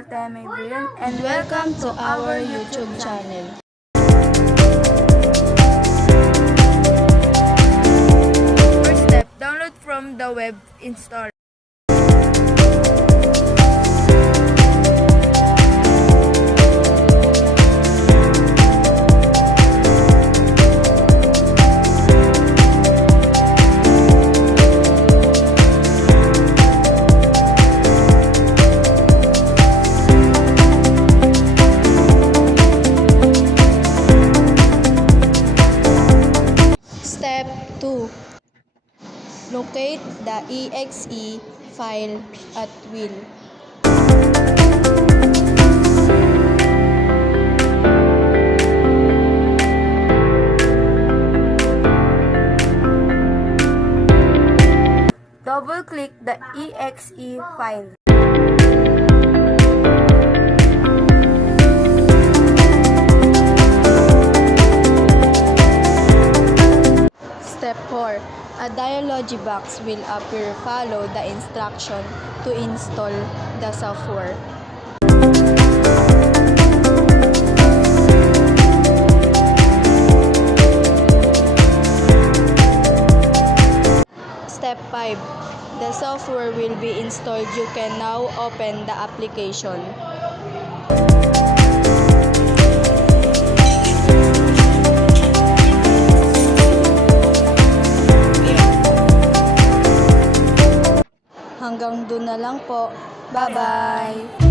Alteme Brian, and welcome to our YouTube channel. First step, download from the web, install. Step 2. Locate the exe file at will. Double-click the exe file. Step 4. A dialog box will appear. Follow the instruction to install the software. Step 5. The software will be installed. You can now open the application. Hanggang doon na lang po. Bye-bye!